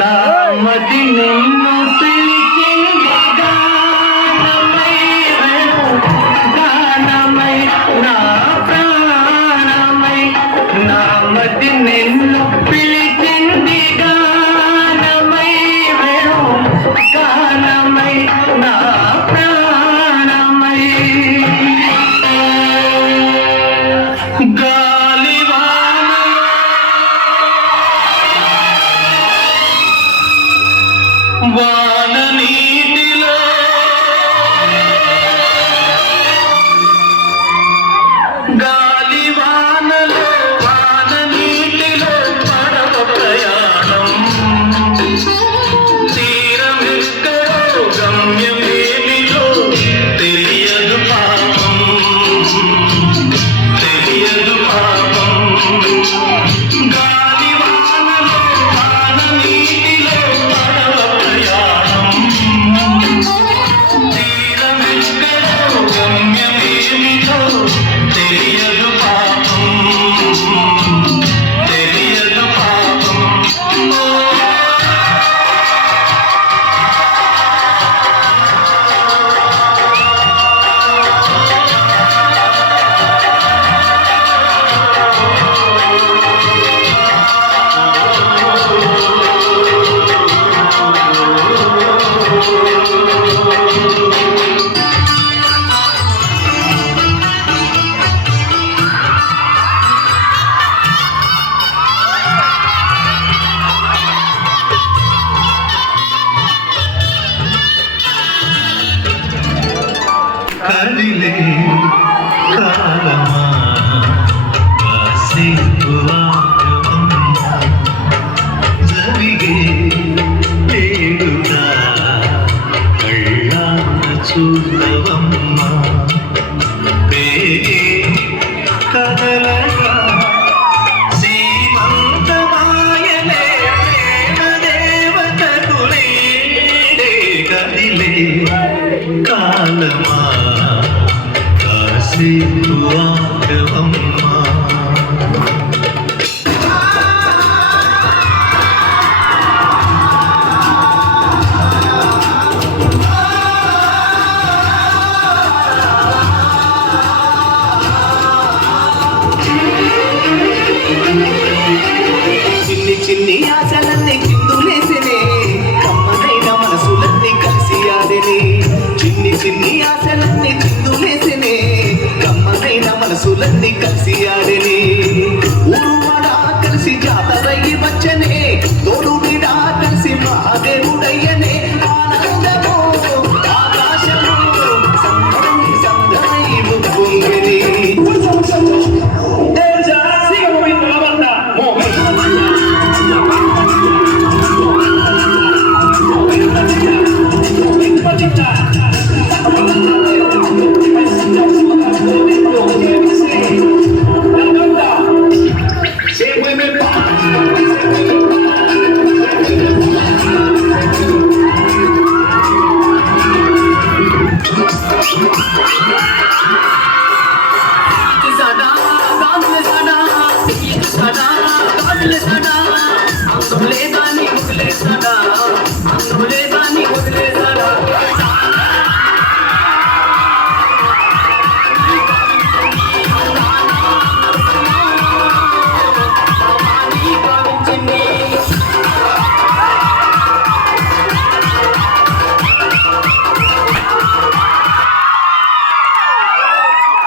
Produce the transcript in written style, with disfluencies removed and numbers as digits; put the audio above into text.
నామది నిన్ను పిలిచింది గానమై నా ప్రాణమై నామది నిన్ను పిలిచింది గానమై గానమై నా ప్రాణమై వాన నీటిలో గాలి వానలో వాన నీటిలో పడవ ప్రయాణం తీరమెక్కడో గమ్యమేమిటో తెలియదు పాపం తెలియదు పాపం గాలి వానలో వాన నీటిలో పడవ తెలియదు పాపం తెలియదు పాపం కదిలే కాలమా కాసేపు ఆగమమ్మా జరిగే ఏడుగా కళ్ళాన చూడవమ్మా పేగే కదలగా శ్రీమంతమాయలే ప్రేమ దేవతకు నేడే కదిలే కాలమా కాసేపు ఆగవమ్మా చిన్ని చిన్ని ఆశలన్నీ చిందులేసినే కమ్మనైన మనసులన్నీ కలిసి ఆడనే చిన్ని చిన్ని ఆశలన్నీ చిందులేసినే కమ్మనైన మనసులన్నీ కలిసి ఆడనే ఊరువాడా కలిసి జాతరయ్యి వచ్చనే తోడుడిడా కలిసి మహాదేవుడయ్యనే ఆనందము ఆకాశము సందరై సందరై ముగ్గుంగిని